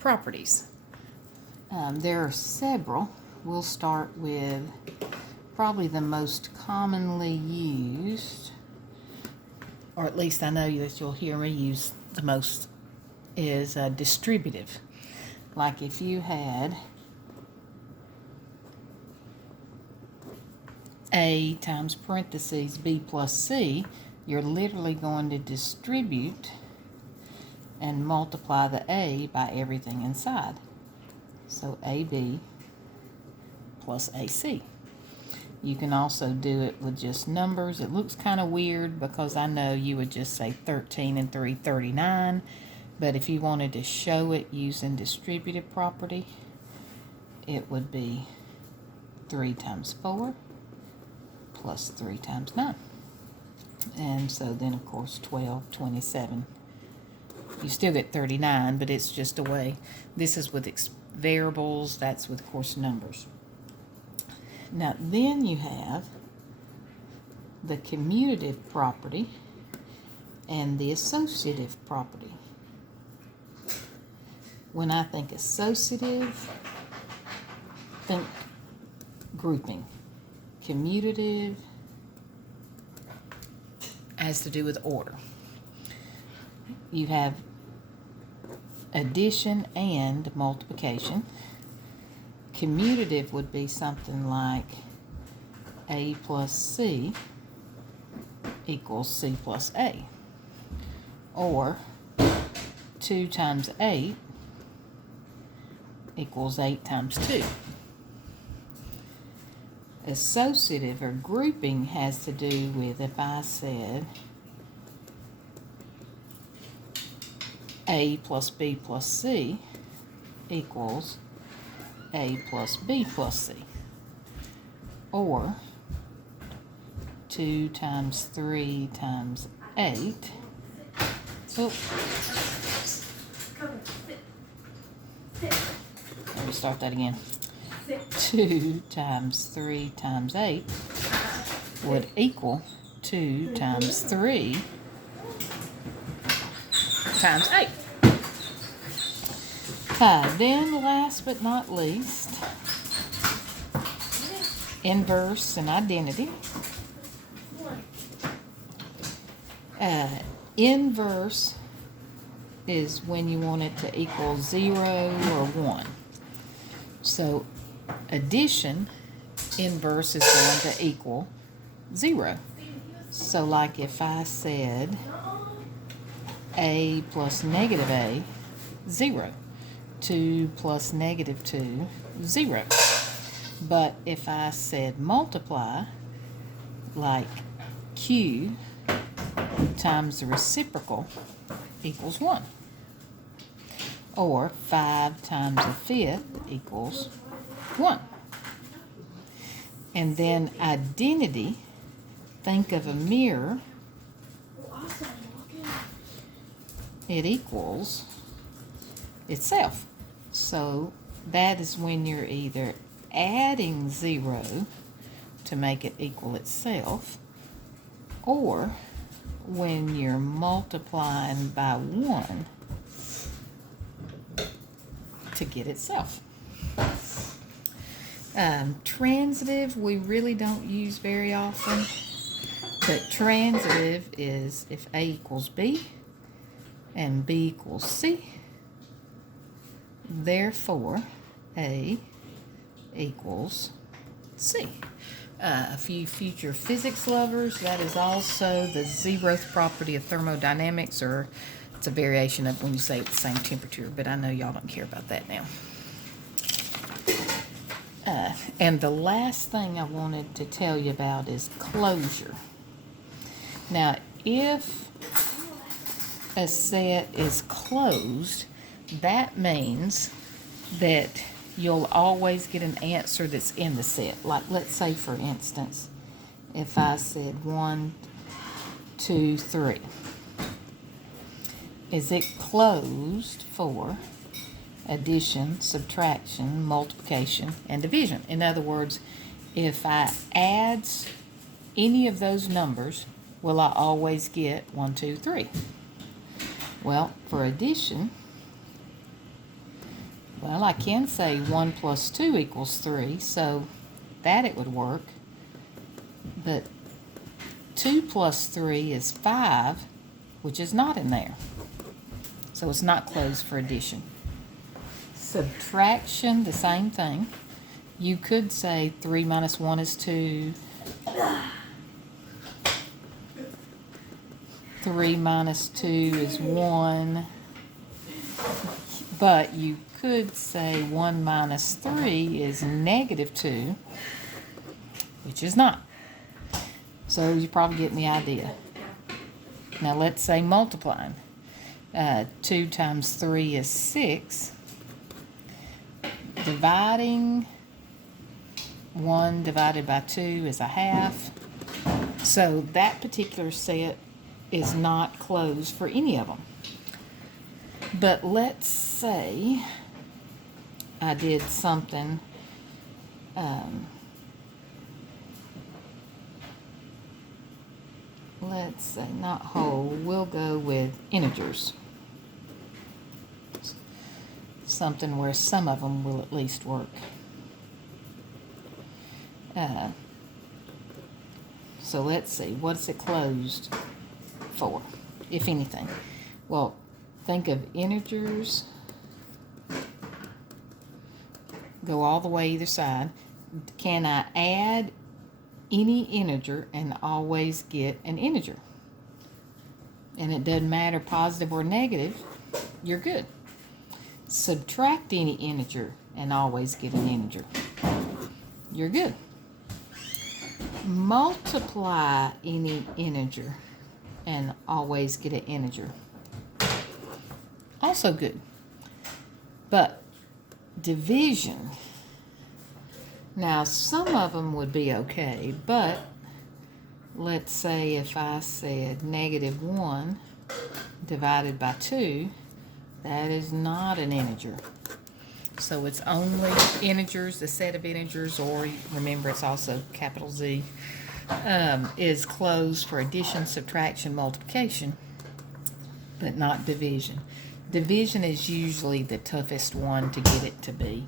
properties. There are several. We'll start with probably the most commonly used, or at least I know that you'll hear me use the most, is distributive. Like if you had A times parentheses B plus C, you're literally going to distribute and multiply the A by everything inside. So AB plus AC. You can also do it with just numbers. It looks kind of weird because I know you would just say 13 and 3, 39. But if you wanted to show it using distributive property, it would be 3 times 4 plus 3 times 9. And so then, of course, 12, 27. You still get 39, but it's just a way. This is with variables. That's with, of course, numbers. Now, then you have the commutative property and the associative property. When I think associative, think grouping. Commutative has to do with order. You have addition and multiplication. Commutative would be something like A plus C equals C plus A. Or 2 times 8 equals 8 times 2. Associative or grouping has to do with if I said A plus B plus C equals A plus B plus C. Or 2 times 3 times 8. Oops. Let me start that again. 2 times 3 times 8 would equal 2 times 3 times 8. Then last but not least, inverse and identity. Inverse is when you want it to equal 0 or 1. So addition, inverse is going to equal 0. So like if I said A plus negative A, 0. 2 plus negative 2, 0. But if I said multiply, like Q times the reciprocal equals 1. Or 5 times a fifth equals 1. And then identity, think of a mirror. It equals itself. So that is when you're either adding 0 to make it equal itself, or when you're multiplying by 1 to get itself. Transitive we really don't use very often, but transitive is if A equals B and B equals C, therefore A equals C. A few future physics lovers, that is also the zeroth property of thermodynamics, or it's a variation of when you say it's the same temperature, but I know y'all don't care about that now. And the last thing I wanted to tell you about is closure. Now, if a set is closed, that means that you'll always get an answer that's in the set. Like, let's say, for instance, if I said 1, 2, 3, is it closed for addition, subtraction, multiplication, and division? In other words, if I add any of those numbers, will I always get 1, 2, 3? Well, for addition, Well, I can say 1 plus 2 equals 3, so that it would work. But 2 plus 3 is 5, which is not in there. So it's not closed for addition. Subtraction, the same thing. You could say 3 minus 1 is 2. 3 minus 2 is 1. But you could say 1 minus 3 is negative 2, which is not. So you're probably getting the idea. Now let's say multiplying. 2 times 3 is 6. Dividing, 1 divided by 2 is a half. So that particular set is not closed for any of them. But let's say I did something let's say not whole, we'll go with integers. Something where some of them will at least work. So let's see, what's it closed for, if anything? Well, think of integers, go all the way either side. Can I add any integer and always get an integer? And it doesn't matter positive or negative, you're good. Subtract any integer and always get an integer, you're good. Multiply any integer and always get an integer, also good. But division, now some of them would be okay, but let's say if I said negative 1 divided by 2, that is not an integer. So it's only integers, the set of integers, or remember it's also capital Z, is closed for addition, subtraction, multiplication, but not division. Division is usually the toughest one to get it to be,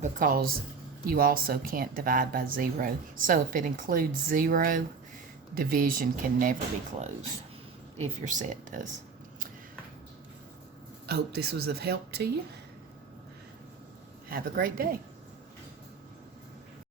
because you also can't divide by 0. So if it includes 0, division can never be closed, if your set does. I hope this was of help to you. Have a great day.